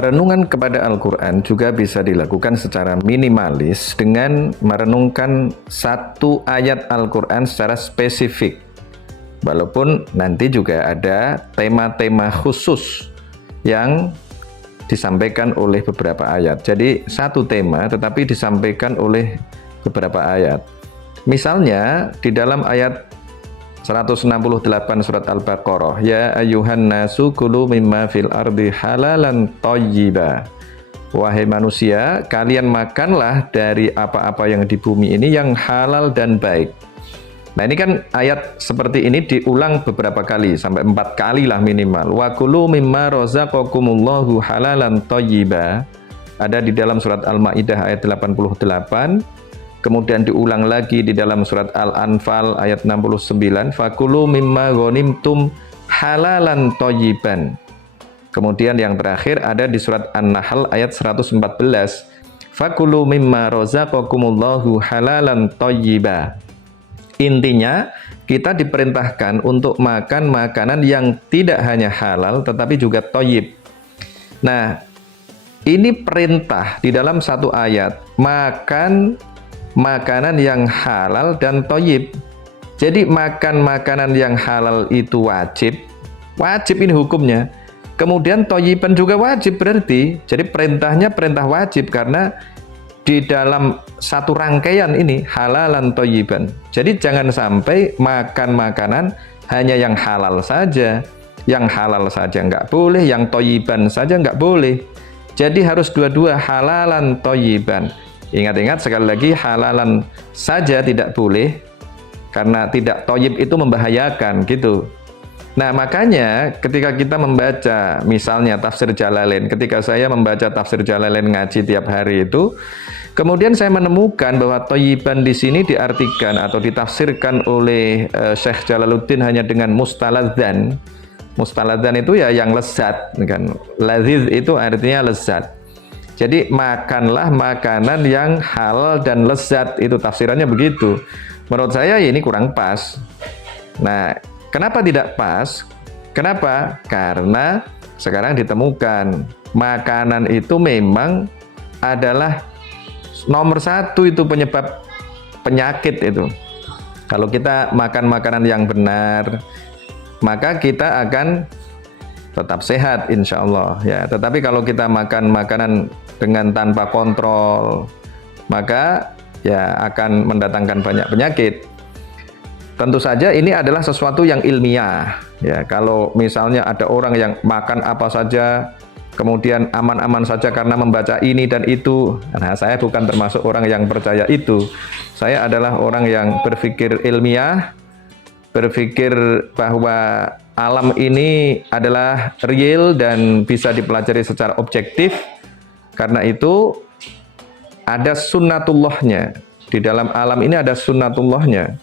Renungan kepada Al-Quran juga bisa dilakukan secara minimalis dengan merenungkan satu ayat Al-Quran secara spesifik. Walaupun nanti juga ada tema-tema khusus yang disampaikan oleh beberapa ayat. Jadi satu tema tetapi disampaikan oleh beberapa ayat. Misalnya di dalam ayat 168 surat Al-Baqarah, ya ayyuhan nasu kulu mimma fil ardi halalan thayyiba. Wahai manusia, kalian makanlah dari apa-apa yang di bumi ini yang halal dan baik. Nah, ini kan ayat seperti ini diulang beberapa kali, sampai 4 kali lah minimal. Wa kulu mimma razaqakumullahu halalan thayyiba. Ada di dalam surat Al-Maidah ayat 88. Kemudian diulang lagi di dalam surat Al-Anfal ayat 69, fakulu mimma ghanimtum halalan thayyiban. Kemudian yang terakhir ada di surat An-Nahl ayat 114, fakulu mimma razaqakumullahu halalan thayyiba. Intinya kita diperintahkan untuk makan makanan yang tidak hanya halal tetapi juga thayyib. Nah, ini perintah di dalam satu ayat, makan makanan yang halal dan thayyib. Jadi makan makanan yang halal itu wajib ini hukumnya. Kemudian thayyiban juga wajib berarti. Jadi perintahnya perintah wajib karena di dalam satu rangkaian ini halalan thayyiban. Jadi jangan sampai makan makanan hanya yang halal saja. Yang halal saja nggak boleh, yang thayyiban saja nggak boleh. Jadi harus dua-dua, halalan thayyiban. Ingat-ingat sekali lagi, halalan saja tidak boleh karena tidak thayyib itu membahayakan gitu. Nah, makanya ketika kita membaca misalnya tafsir Jalalain, ketika saya membaca tafsir Jalalain ngaji tiap hari itu, kemudian saya menemukan bahwa thayyiban di sini diartikan atau ditafsirkan oleh Syekh Jalaluddin hanya dengan mustaladzan. Mustaladzan itu ya yang lezat kan. Laziz itu artinya lezat. Jadi makanlah makanan yang halal dan lezat, itu tafsirannya begitu. Menurut saya ini kurang pas. Nah, kenapa tidak pas? Kenapa? Karena sekarang ditemukan makanan itu memang adalah nomor satu itu penyebab penyakit itu. Kalau kita makan makanan yang benar, maka kita akan tetap sehat insya Allah ya. Tetapi kalau kita makan makanan dengan tanpa kontrol, maka ya akan mendatangkan banyak penyakit. Tentu saja ini adalah sesuatu yang ilmiah ya. Kalau misalnya ada orang yang makan apa saja kemudian aman-aman saja karena membaca ini dan itu, nah saya bukan termasuk orang yang percaya itu. Saya adalah orang yang berpikir ilmiah, berpikir bahwa alam ini adalah real dan bisa dipelajari secara objektif. Karena itu ada sunnatullahnya. Di dalam alam ini ada sunnatullahnya.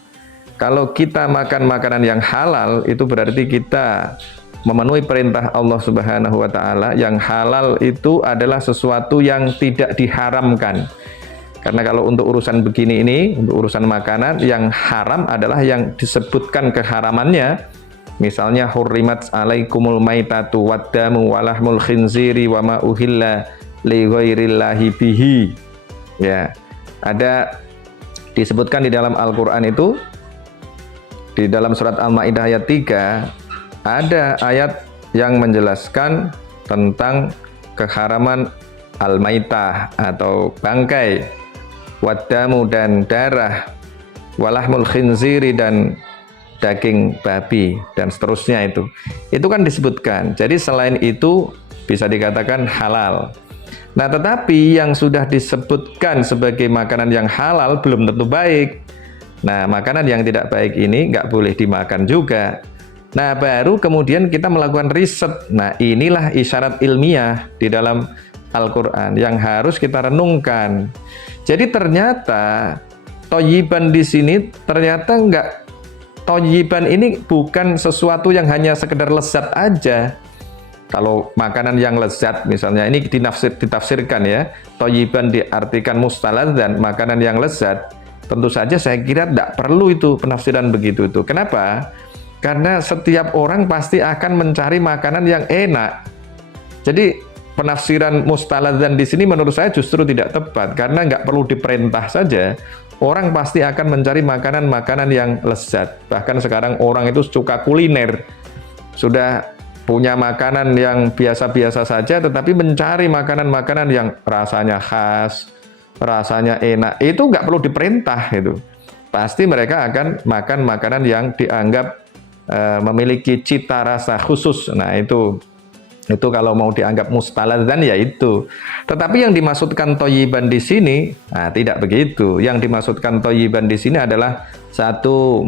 Kalau kita makan makanan yang halal, itu berarti kita memenuhi perintah Allah Subhanahu wa Ta'ala. Yang halal itu adalah sesuatu yang tidak diharamkan. Karena kalau untuk urusan begini ini, untuk urusan makanan, yang haram adalah yang disebutkan keharamannya. Misalnya hurrimat alaikumul maitatu waddamu walahmul khinziri wa ma uhilla li ghairillahi bihi. Ya, ada disebutkan di dalam Al-Qur'an itu di dalam surat Al-Maidah ayat 3 ada ayat yang menjelaskan tentang keharaman al-maitah atau bangkai, waddamu dan darah, walahmul khinziri dan daging babi dan seterusnya itu. Itu kan disebutkan. Jadi selain itu bisa dikatakan halal. Nah, tetapi yang sudah disebutkan sebagai makanan yang halal belum tentu baik. Nah, makanan yang tidak baik ini nggak boleh dimakan juga. Nah, baru kemudian kita melakukan riset. Nah, inilah isyarat ilmiah di dalam Al-Quran yang harus kita renungkan. Jadi ternyata thayyiban di sini ternyata nggak, thayyiban ini bukan sesuatu yang hanya sekedar lezat aja. Kalau makanan yang lezat misalnya ini ditafsirkan ya, thayyiban diartikan mustalad dan makanan yang lezat. Tentu saja saya kira tidak perlu itu penafsiran begitu itu. Kenapa? Karena setiap orang pasti akan mencari makanan yang enak. Jadi penafsiran mustaladzan di sini menurut saya justru tidak tepat, karena nggak perlu diperintah saja, orang pasti akan mencari makanan-makanan yang lezat. Bahkan sekarang orang itu suka kuliner, sudah punya makanan yang biasa-biasa saja, tetapi mencari makanan-makanan yang rasanya khas, rasanya enak. Itu nggak perlu diperintah itu. Pasti mereka akan makan makanan yang dianggap memiliki cita rasa khusus. Nah, itu kalau mau dianggap mustaladzan ya itu. Tetapi yang dimaksudkan thayyiban di sini, nah, tidak begitu. Yang dimaksudkan thayyiban di sini adalah satu,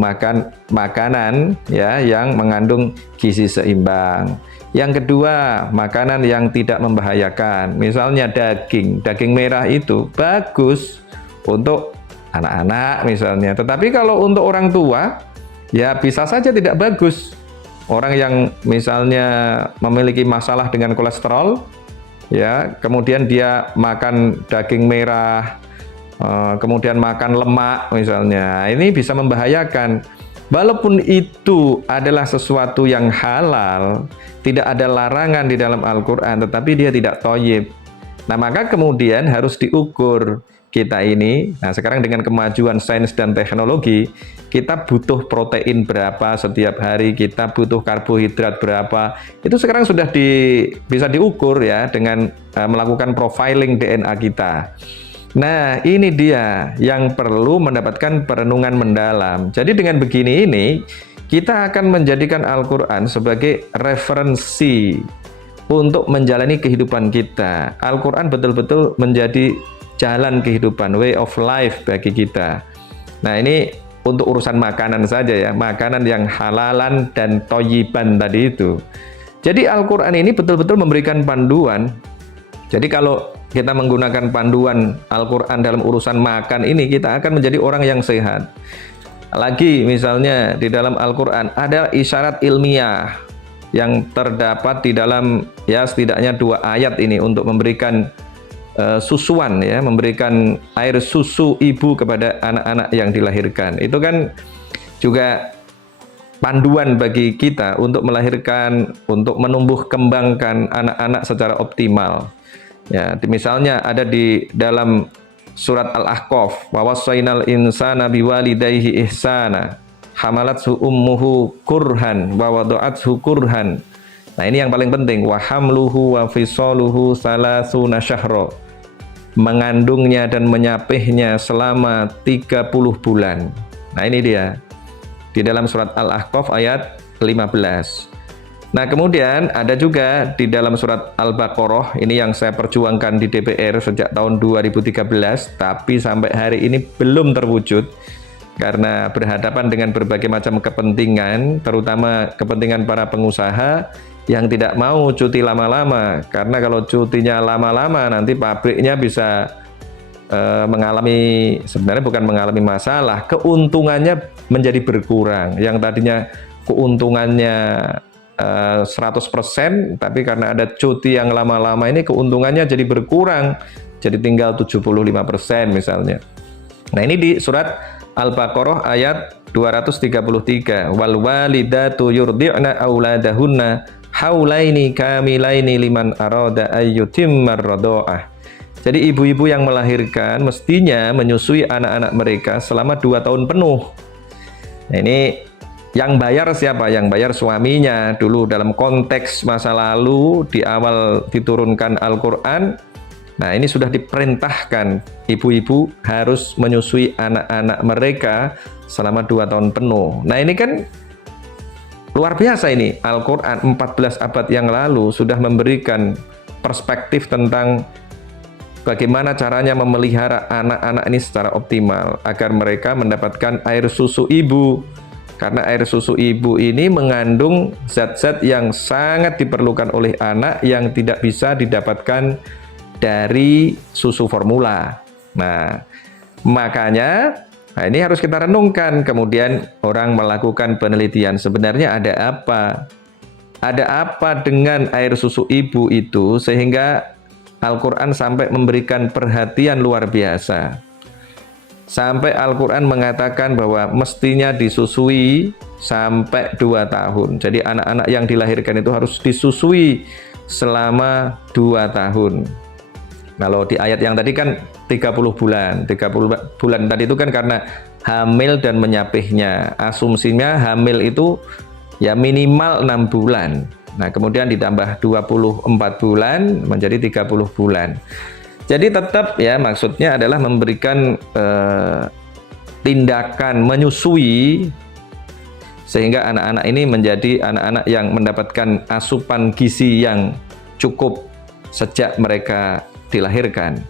makanan ya yang mengandung gizi seimbang. Yang kedua, makanan yang tidak membahayakan. Misalnya daging merah itu bagus untuk anak-anak misalnya. Tetapi kalau untuk orang tua, ya bisa saja tidak bagus. Orang yang misalnya memiliki masalah dengan kolesterol, ya, kemudian dia makan daging merah, kemudian makan lemak misalnya, ini bisa membahayakan. Walaupun itu adalah sesuatu yang halal, tidak ada larangan di dalam Al-Quran, tetapi dia tidak thayyib. Nah, maka kemudian harus diukur kita ini. Nah, sekarang dengan kemajuan sains dan teknologi, kita butuh protein berapa setiap hari, kita butuh karbohidrat berapa. Itu sekarang sudah bisa diukur ya dengan melakukan profiling DNA kita. Nah, ini dia yang perlu mendapatkan perenungan mendalam. Jadi dengan begini ini, kita akan menjadikan Al-Quran sebagai referensi untuk menjalani kehidupan kita. Al-Quran betul-betul menjadi jalan kehidupan, way of life bagi kita. Nah, ini untuk urusan makanan saja ya, makanan yang halalan dan thayyiban tadi itu. Jadi Al-Quran ini betul-betul memberikan panduan. Jadi kalau kita menggunakan panduan Al-Quran dalam urusan makan ini, kita akan menjadi orang yang sehat. Lagi misalnya di dalam Al-Quran ada isyarat ilmiah yang terdapat di dalam ya setidaknya 2 ayat ini untuk memberikan susuan ya, memberikan air susu ibu kepada anak-anak yang dilahirkan. Itu kan juga panduan bagi kita untuk melahirkan, untuk menumbuh kembangkan anak-anak secara optimal. Ya, misalnya ada di dalam surat Al-Ahqaf, wa wassaynal insana biwalidayhi ihsana, hamalathu ummuhu kurhan wa wada'athu kurhan. Nah, ini yang paling penting, wa hamluhu wa fisaluhu salasuna syahra. Mengandungnya dan menyapihnya selama 30 bulan. Nah, ini dia di dalam surat Al-Ahqaf ayat 15. Nah, kemudian ada juga di dalam surat Al-Baqarah, ini yang saya perjuangkan di DPR sejak tahun 2013, tapi sampai hari ini belum terwujud karena berhadapan dengan berbagai macam kepentingan, terutama kepentingan para pengusaha yang tidak mau cuti lama-lama, karena kalau cutinya lama-lama nanti pabriknya bisa mengalami, sebenarnya bukan mengalami masalah, keuntungannya menjadi berkurang. Yang tadinya keuntungannya 100%, tapi karena ada cuti yang lama-lama ini keuntungannya jadi berkurang, jadi tinggal 75% misalnya. Nah, ini di surat Al-Baqarah ayat 233, wal walidatu yurdi'na auladahunna haulaini kamilaini liman arada ayyutimmar radha'ah. Jadi ibu-ibu yang melahirkan mestinya menyusui anak-anak mereka selama 2 tahun penuh. Nah, ini yang bayar siapa? Yang bayar suaminya. Dulu dalam konteks masa lalu di awal diturunkan Al-Quran, nah ini sudah diperintahkan ibu-ibu harus menyusui anak-anak mereka selama 2 tahun penuh. Nah, ini kan luar biasa ini. Al-Quran 14 abad yang lalu sudah memberikan perspektif tentang bagaimana caranya memelihara anak-anak ini secara optimal agar mereka mendapatkan air susu ibu. Karena air susu ibu ini mengandung zat-zat yang sangat diperlukan oleh anak yang tidak bisa didapatkan dari susu formula. Nah, makanya nah, ini harus kita renungkan. Kemudian orang melakukan penelitian, sebenarnya ada apa? Ada apa dengan air susu ibu itu sehingga Al-Quran sampai memberikan perhatian luar biasa. Sampai Al-Quran mengatakan bahwa mestinya disusui sampai 2 tahun. Jadi anak-anak yang dilahirkan itu harus disusui selama 2 tahun. Kalau di ayat yang tadi kan 30 bulan. 30 bulan tadi itu kan karena hamil dan menyapihnya. Asumsinya hamil itu ya minimal 6 bulan. Nah, kemudian ditambah 24 bulan menjadi 30 bulan. Jadi tetap ya maksudnya adalah memberikan tindakan menyusui sehingga anak-anak ini menjadi anak-anak yang mendapatkan asupan gizi yang cukup sejak mereka dilahirkan.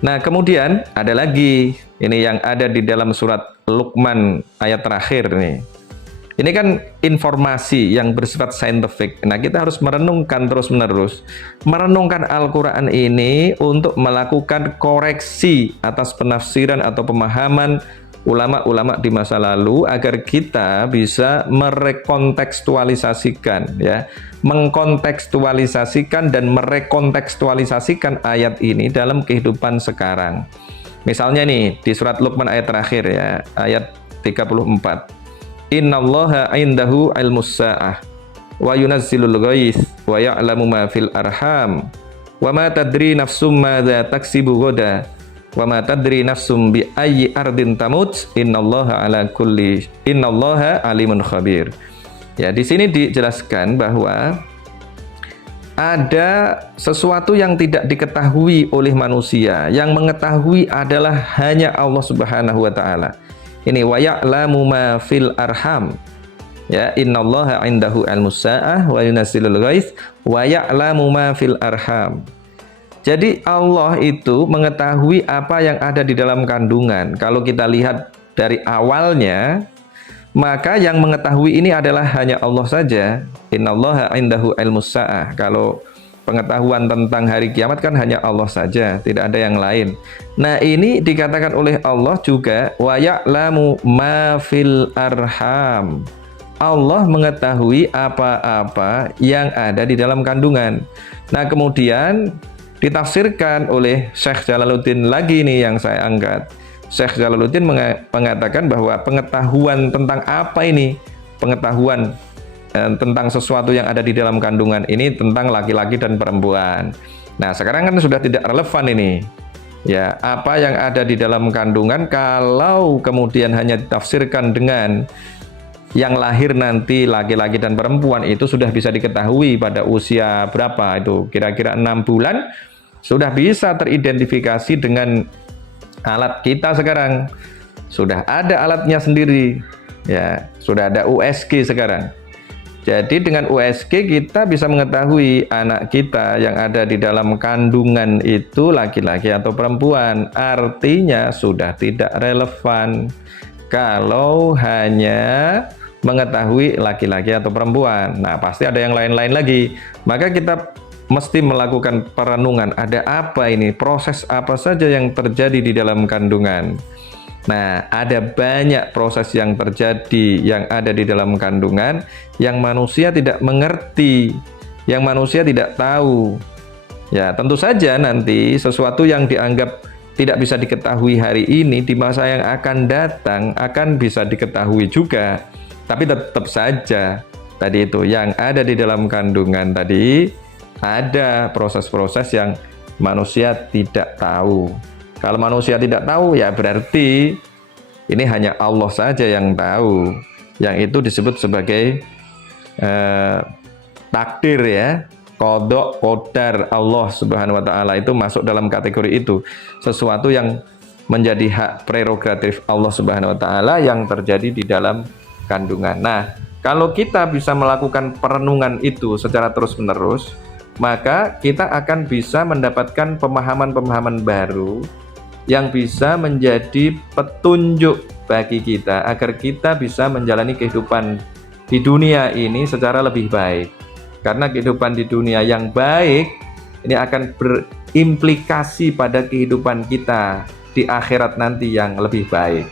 Nah, kemudian ada lagi ini yang ada di dalam surat Luqman ayat terakhir nih. Ini kan informasi yang bersifat saintifik. Nah, kita harus merenungkan terus-menerus. Merenungkan Al-Quran ini untuk melakukan koreksi atas penafsiran atau pemahaman ulama-ulama di masa lalu agar kita bisa merekontekstualisasikan ya, mengkontekstualisasikan dan merekontekstualisasikan ayat ini dalam kehidupan sekarang. Misalnya nih di surat Luqman ayat terakhir ya, ayat 34. Innallaha indahu ilmus sa'ah wa yunazzilul ghaits wa ya'lamu ma fil arham wa ma tadri nafsum madza taksibu ghadan wa ma tadri nafsum bi ayyi ardin tamut innallaha alimun khabir. Ya, di sini dijelaskan bahwa ada sesuatu yang tidak diketahui oleh manusia, yang mengetahui adalah hanya Allah Subhanahu wa taala. Ini wa ya'lamu ma fil arham. Ya, innallaha indahu ilmus sa'ah wa yunazzilul ghaits wa ya'lamu ma fil arham. Jadi Allah itu mengetahui apa yang ada di dalam kandungan. Kalau kita lihat dari awalnya, maka yang mengetahui ini adalah hanya Allah saja. Innallaha indahu ilmus sa'ah. Kalau pengetahuan tentang hari kiamat kan hanya Allah saja, tidak ada yang lain. Nah, ini dikatakan oleh Allah juga wa ya'lamu ma fil arham. Allah mengetahui apa-apa yang ada di dalam kandungan. Nah, kemudian ditafsirkan oleh Syekh Jalaluddin lagi nih yang saya angkat. Syekh Jalaluddin mengatakan bahwa pengetahuan tentang apa ini? Pengetahuan tentang sesuatu yang ada di dalam kandungan ini tentang laki-laki dan perempuan. Nah, sekarang kan sudah tidak relevan ini. Ya, apa yang ada di dalam kandungan kalau kemudian hanya ditafsirkan dengan yang lahir nanti laki-laki dan perempuan itu sudah bisa diketahui pada usia berapa itu, kira-kira 6 bulan sudah bisa teridentifikasi dengan alat kita sekarang. Sudah ada alatnya sendiri. Ya, sudah ada USG sekarang. Jadi dengan USG kita bisa mengetahui anak kita yang ada di dalam kandungan itu laki-laki atau perempuan. Artinya sudah tidak relevan kalau hanya mengetahui laki-laki atau perempuan. Nah, pasti ada yang lain-lain lagi. Maka kita mesti melakukan perenungan. Ada apa ini? Proses apa saja yang terjadi di dalam kandungan? Nah, ada banyak proses yang terjadi yang ada di dalam kandungan yang manusia tidak mengerti, yang manusia tidak tahu. Ya, tentu saja nanti sesuatu yang dianggap tidak bisa diketahui hari ini di masa yang akan datang akan bisa diketahui juga. Tapi tetap saja tadi itu yang ada di dalam kandungan tadi ada proses-proses yang manusia tidak tahu. Kalau manusia tidak tahu, ya berarti ini hanya Allah saja yang tahu. Yang itu disebut sebagai takdir ya, qadha qadar Allah Subhanahu wa taala itu masuk dalam kategori itu. Sesuatu yang menjadi hak prerogatif Allah Subhanahu wa taala yang terjadi di dalam kandungan. Nah, kalau kita bisa melakukan perenungan itu secara terus-menerus, maka kita akan bisa mendapatkan pemahaman-pemahaman baru yang bisa menjadi petunjuk bagi kita agar kita bisa menjalani kehidupan di dunia ini secara lebih baik. Karena kehidupan di dunia yang baik ini akan berimplikasi pada kehidupan kita di akhirat nanti yang lebih baik.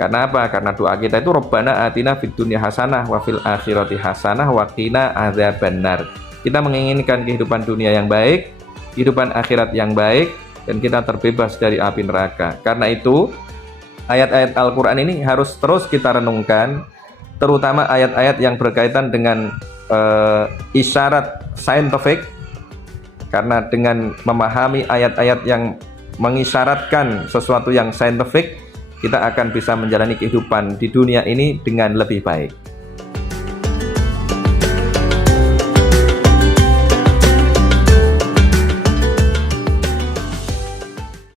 Karena apa? Karena doa kita itu Rabbana atina fid dunya hasanah wa fil akhirati hasanah wa qina adzabannar. Kita menginginkan kehidupan dunia yang baik, kehidupan akhirat yang baik, dan kita terbebas dari api neraka. Karena itu, ayat-ayat Al-Quran ini harus terus kita renungkan, terutama ayat-ayat yang berkaitan dengan isyarat saintifik, Karena dengan memahami ayat-ayat yang mengisyaratkan sesuatu yang saintifik, kita akan bisa menjalani kehidupan di dunia ini dengan lebih baik.